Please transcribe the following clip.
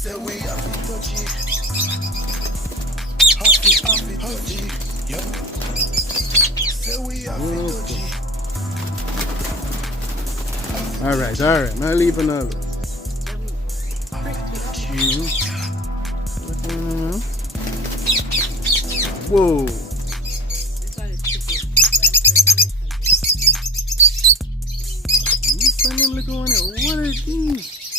Say we off it touchy. Off it touchy. Yeah. Say we off it touchy. All right. Now leave another. Whoa. You find them look on it. What are these?